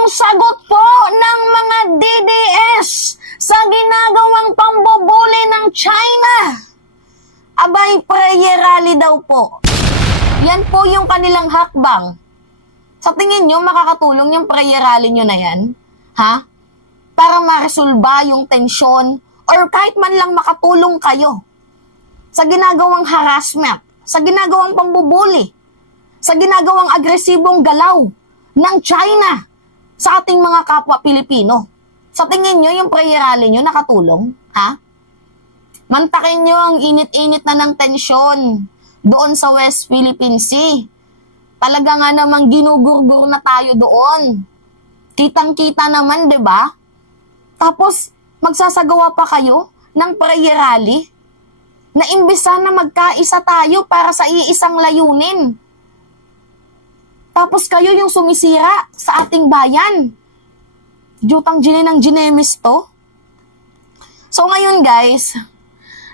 Anong sagot po ng mga DDS sa ginagawang pambubuli ng China? Abay, prayer rally daw po. Yan po yung kanilang hakbang. Sa tingin nyo, makakatulong yung prayer rally nyo na yan? Ha? Para maresolba yung tensyon or kahit man lang makatulong kayo sa ginagawang harassment, sa ginagawang pambubuli, sa ginagawang agresibong galaw ng China sa ating mga kapwa Pilipino. Sa tingin nyo, yung prayer rally nyo nakatulong? Ha? Mantakin nyo ang init-init na ng tensyon doon sa West Philippine Sea. Talaga nga namang ginugurgur na tayo doon. Kitang-kita naman, 'di ba? Tapos, magsasagawa pa kayo ng prayer rally na imbes na magkaisa tayo para sa iisang layunin. Tapos kayo yung sumisira sa ating bayan. Jutang gine ng ginemis to. So ngayon guys,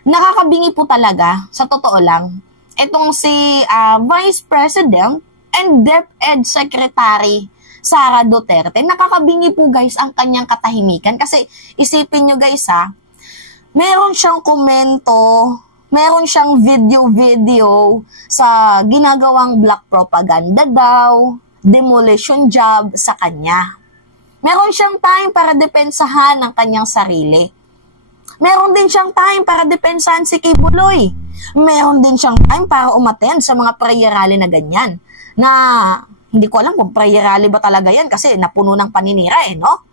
nakakabingi po talaga, sa totoo lang, itong si Vice President and DepEd Secretary Sara Duterte. Nakakabingi po guys ang kanyang katahimikan. Kasi isipin nyo guys meron siyang komento, meron siyang video sa ginagawang black propaganda daw, demolition job sa kanya. Meron siyang time para depensahan ang kanyang sarili. Meron din siyang time para depensahan si Kibuloy. Meron din siyang time para umattend sa mga prayer rally na ganyan. Na hindi ko alam kung prayer rally ba talaga yan kasi napuno ng paninira no?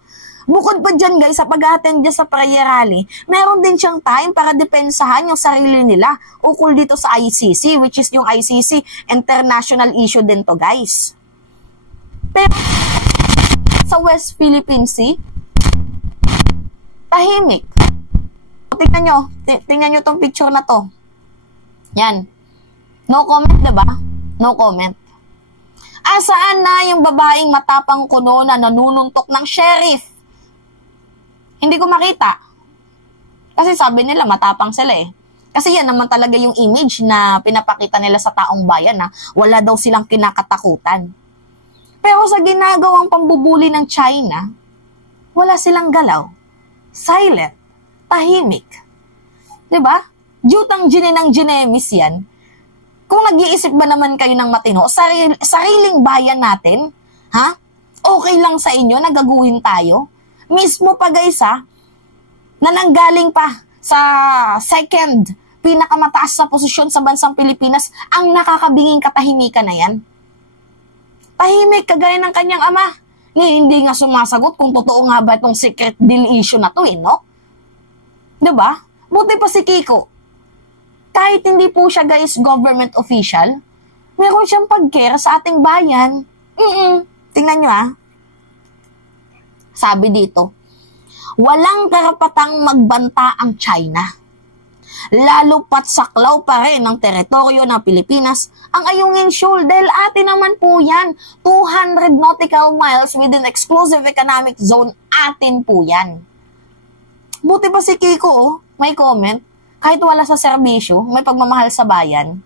Bukod pa dyan guys, sa pag-attend dyan sa prayer rally, meron din siyang time para depensahan yung sarili nila ukol dito sa ICC, which is yung ICC international issue din to guys. Pero sa West Philippine Sea, tahimik. Tingnan nyo tong picture na to. Yan. No comment, diba? No comment. Asaan na yung babaeng matapang kuno na nanununtok ng sheriff? Hindi ko makita. Kasi sabi nila matapang sila Kasi yan naman talaga yung image na pinapakita nila sa taong bayan na wala daw silang kinakatakutan. Pero sa ginagawang pambubuli ng China, wala silang galaw. Silent. Tahimik. Diba? Jutang gine ng ginemis yan. Kung nag-iisip ba naman kayo ng matino, sariling bayan natin, ha? Okay lang sa inyo, nagaguhin tayo. Mismo pa guys na nanggaling pa sa second pinakamataas sa posisyon sa bansang Pilipinas, ang nakakabinging katahimikan na yan. Tahimik, kagaya ng kanyang ama. Hindi nga sumasagot kung totoo nga ba itong secret deal issue na to no? Diba? Buti pa si Kiko. Kahit hindi po siya guys government official, meron siyang pag-care sa ating bayan. Tingnan nyo Sabi dito, walang karapatang magbanta ang China. Lalo pat saklaw pa rin ng teritoryo ng Pilipinas ang Ayungin Shoal dahil atin naman po yan. 200 nautical miles within exclusive economic zone, atin po yan. Buti ba si Kiko may comment? Kahit wala sa serbisyo, may pagmamahal sa bayan.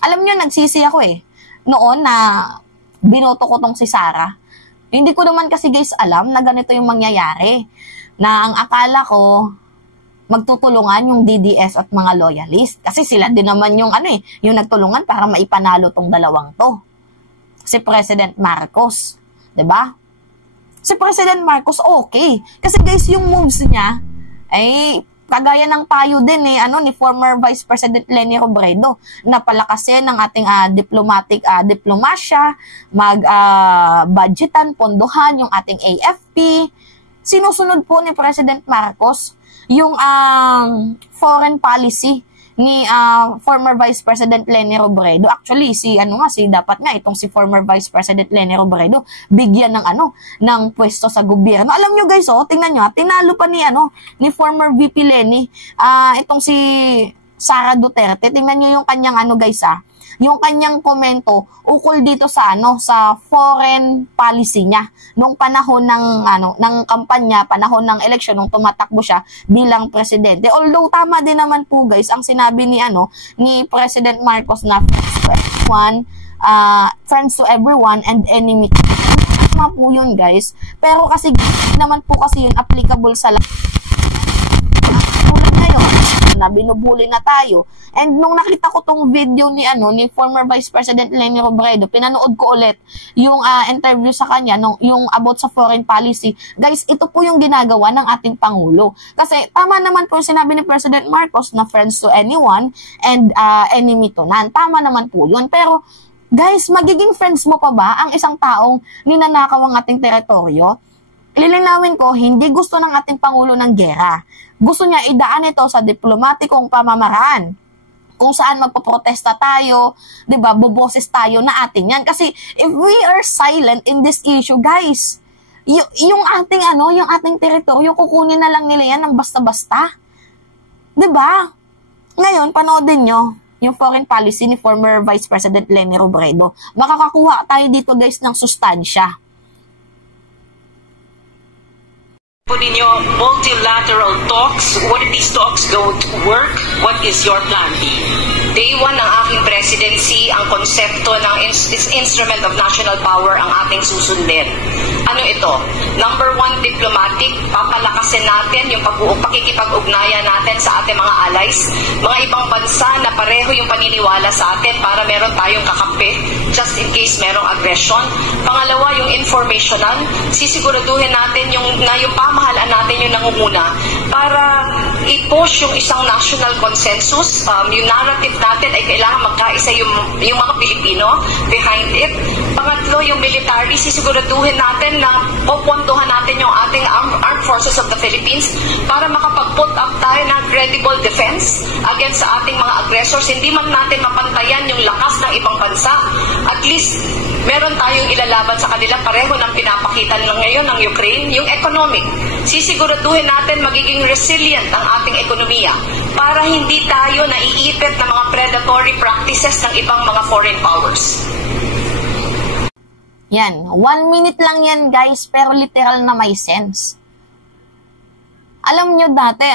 Alam nyo, nagsisi ako noon na binoto ko tong si Sara. Hindi ko naman kasi guys alam na ganito yung mangyayari. Na ang akala ko, magtutulungan yung DDS at mga loyalist. Kasi sila din naman yung yung nagtulungan para maipanalo tong dalawang to. Si President Marcos. 'Di ba? Si President Marcos okay. Kasi guys, yung moves niya ay kagaya ng payo din ni former Vice President Leni Robredo na palakasin ang ating diplomasya, budgetan, pondohan yung ating AFP. Sinusunod po ni President Marcos yung foreign policy ni former Vice President Leni Robredo. Actually, dapat nga itong si former Vice President Leni Robredo bigyan ng ng pwesto sa gobyerno. Alam nyo guys, tingnan nyo, tinalo pa ni former VP Leni, itong si Sara Duterte. Tingnan nyo yung kanyang guys, yung kanyang komento ukol dito sa sa foreign policy niya nung panahon ng kampanya, panahon ng eleksyon nung tumatakbo siya bilang presidente. Although tama din naman po guys ang sinabi ni President Marcos na friends to everyone and enemy to Tama po yun, guys. Pero kasi naman po kasi yun applicable sa lahat. Tulad ngayon, na binubuli na tayo. And nung nakita ko tong video ni former Vice President Leni Robredo, pinanood ko ulit yung interview sa kanya yung about sa foreign policy. Guys, ito po yung ginagawa ng ating Pangulo. Kasi tama naman po yung sinabi ni President Marcos na friends to anyone and enemy to none. Tama naman po yun. Pero guys, magiging friends mo pa ba ang isang taong ninanakaw ang ating teritoryo? Lilinawin ko, hindi gusto ng ating Pangulo ng gera. Gusto niya idaan ito sa diplomatikong pamamaraan. Kung saan magpoprotesta tayo, 'di ba? Boboses tayo na atin 'yan. Kasi if we are silent in this issue, guys, yung ating teritoryo, kukunin na lang nila 'yan ng basta-basta. 'Di ba? Ngayon, panoodin nyo yung foreign policy ni former Vice President Leni Robredo. Makakakuha tayo dito, guys, ng sustansya. Ninyo multilateral talks. What if these talks don't work? What is your plan B? Day 1 ng aking presidency, ang konsepto ng instrument of national power ang ating susundin. Ano ito? Number 1, diplomatic. Papalakasin natin yung pakikipag-ugnayan natin sa ating mga allies, mga ibang bansa na pareho yung paniniwala sa atin para meron tayong kakampi just in case merong aggression. Pangalawa, yung informational. Sisiguraduhin natin yung pamahalaan natin yung nangunguna para i-push yung isang national consensus. Yung narrative natin ay kailangan magkaisa yung mga Pilipino behind it. Pangatlo, yung military, sisiguraduhin natin na pupuntuhan natin yung ating armed forces of the Philippines para makapag-put up tayo ng credible defense against sa ating mga aggressors. Hindi man natin mapantayan yung lakas ng ibang bansa. At least, meron tayong ilalaban sa kanila pareho ng pinapakita ngayon ng Ukraine, yung economic. Sisiguraduhin natin magiging resilient ang ating ekonomiya para hindi tayo naiipit ng mga predatory practices ng ibang mga foreign powers. Yan. 1 minute lang yan, guys, pero literal na may sense. Alam nyo dati,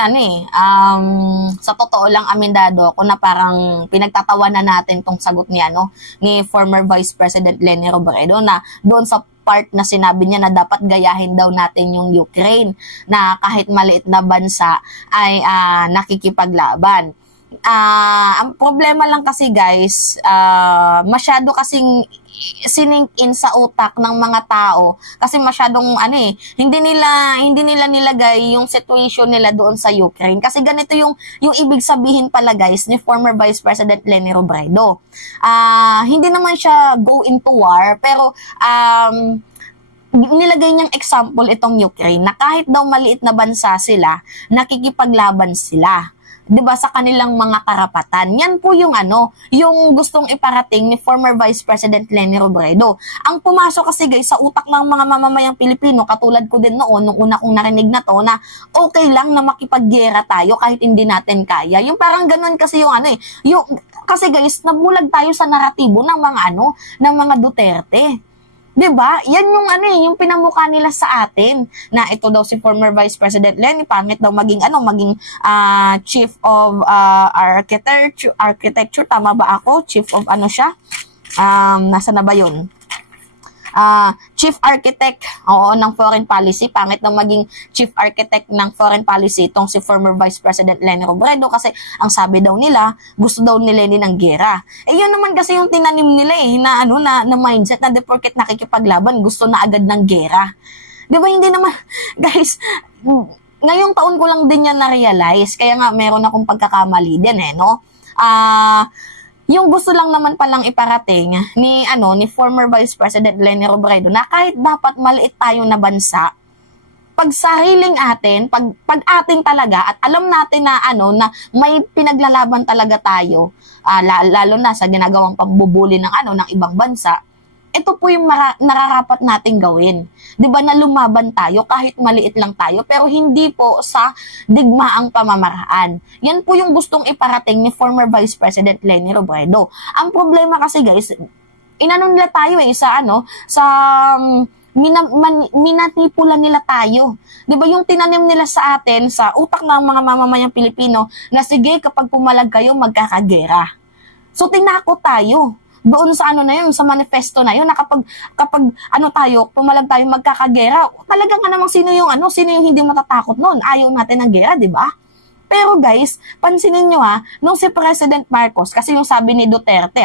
sa totoo lang amindado ako na parang pinagtatawanan natin tong sagot ni former Vice President Leni Robredo na doon sa part na sinabi niya na dapat gayahin daw natin yung Ukraine na kahit maliit na bansa ay nakikipaglaban. Ang problema lang kasi, guys, masyado kasing sinink in sa utak ng mga tao kasi masyadong hindi nila nilagay yung situation nila doon sa Ukraine kasi ganito yung ibig sabihin pala, guys, ni former Vice President Leni Robredo. Hindi naman siya go into war pero nilagay niyang example itong Ukraine na kahit daw maliit na bansa sila, nakikipaglaban sila. 'Di ba, sa kanilang mga karapatan. Yan po yung yung gustong iparating ni former Vice President Leni Robredo. Ang pumasok kasi, guys, sa utak ng mga mamamayang Pilipino, katulad ko din noon nung una kong narinig na to, na okay lang na makipaggera tayo kahit hindi natin kaya. Yung parang ganun kasi kasi, guys, nabulag tayo sa naratibo ng mga Duterte. 'Di ba? Yan yung pinamukha nila sa atin na ito daw si former Vice President Leni, pangit daw maging Chief of Architecture, tama ba ako? Chief of siya? Nasa na ba 'yun? Chief Architect ng Foreign Policy. Pangit na maging Chief Architect ng Foreign Policy itong si former Vice President Leni Robredo kasi ang sabi daw nila, gusto daw ni Leni ng gera. Yun naman kasi yung tinanim nila na mindset na porket nakikipaglaban, gusto na agad ng gera. Di ba, hindi naman, guys, ngayong taon ko lang din yan na-realize, kaya nga meron akong pagkakamali din yung gusto lang naman palang iparating ni former Vice President Leni Robredo na kahit dapat maliit tayo na bansa, pag sariling atin, pag atin talaga at alam natin na na may pinaglalaban talaga tayo, lalo na sa ginagawang pambubuli ng ibang bansa, ito po yung nararapat nating gawin. 'Di ba, na lumaban tayo kahit maliit lang tayo pero hindi po sa digmaang pamamaraan. Yan po yung gustong iparating ni former Vice President Leni Robredo. Ang problema kasi, guys, nila tayo minanipulan nila tayo. 'Di ba, yung tinanim nila sa atin sa utak ng mga mamamayang Pilipino na sige, kapag pumalag kayo magkakagera. So tinakot tayo. doon sa ano na yun, sa manifesto na yun, na kapag ano tayo, pumalag tayo magkakagera, talagang nga namang sino yung hindi matatakot noon? Ayaw natin ng gera, di ba? Pero guys, pansinin nyo nung si President Marcos, kasi yung sabi ni Duterte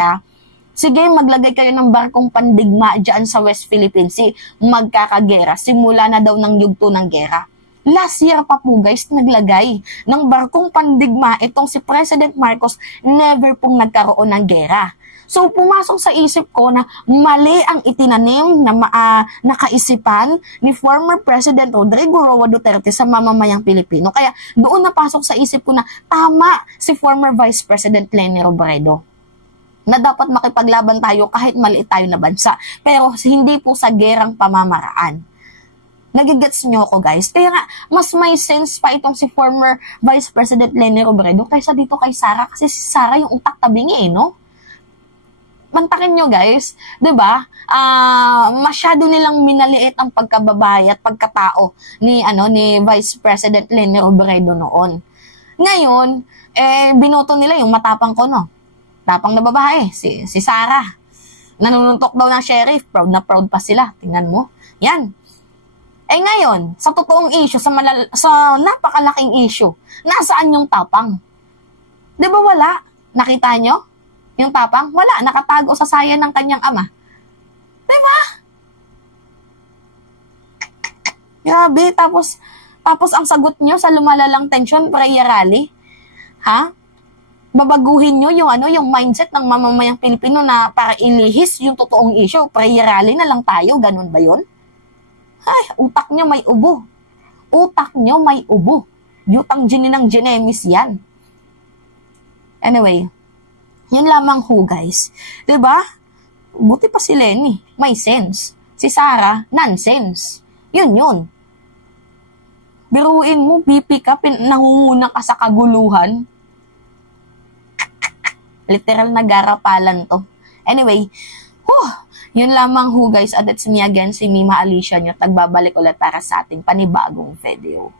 sige, maglagay kayo ng barkong pandigma dyan sa West Philippine Sea, magkakagera, simula na daw ng yugto ng gera. Last year pa po guys, naglagay ng barkong pandigma itong si President Marcos, never pong nagkaroon ng gera. So, pumasok sa isip ko na mali ang itinanim na kaisipan ni former President Rodrigo Roa Duterte sa mamamayang Pilipino. Kaya doon napasok sa isip ko na tama si former Vice President Leni Robredo, na dapat makipaglaban tayo kahit maliit tayo na bansa. Pero hindi po sa gerang pamamaraan. Nagigets nyo ako guys. Kaya nga, mas may sense pa itong si former Vice President Leni Robredo kaysa dito kay Sara. Kasi si Sara yung utak tabingi no? Mantakin nyo guys, 'di ba? Masyado nilang minaliit ang pagkababae at pagkatao ni Vice President Leni Robredo noon. Ngayon, binoto nila yung matapang ko, no? Tapang na babae, si Sara. Nanununtok daw ng sheriff, proud na proud pa sila. Tingnan mo. Yan. Ngayon, sa totoong issue, sa napakalaking issue, nasaan yung tapang? 'Di ba wala? Nakita nyo? Yung tapang, wala, nakatago sa saya ng kanyang ama. Diba? Grabe, tapos ang sagot nyo sa lumalalang tensyon, prayer rally. Babaguhin nyo yung mindset ng mamamayang Pilipino na para ilihis yung totoong issue, prayer rally na lang tayo, ganun ba yun? Ay, utak nyo may ubo. Utak nyo may ubo. Yutang gininang ginemis yan. Anyway, yun lamang ho guys. 'Di ba? Buti pa si Leni, may sense. Si Sara, nonsense. Yun. Biruin mo, BP ka, nangunguna ka sa kaguluhan. Literal na garapalan to. Anyway, yun lamang ho guys. At it's me again, si Mima Alicia nyo. Tagbabalik ulit para sa ating panibagong video.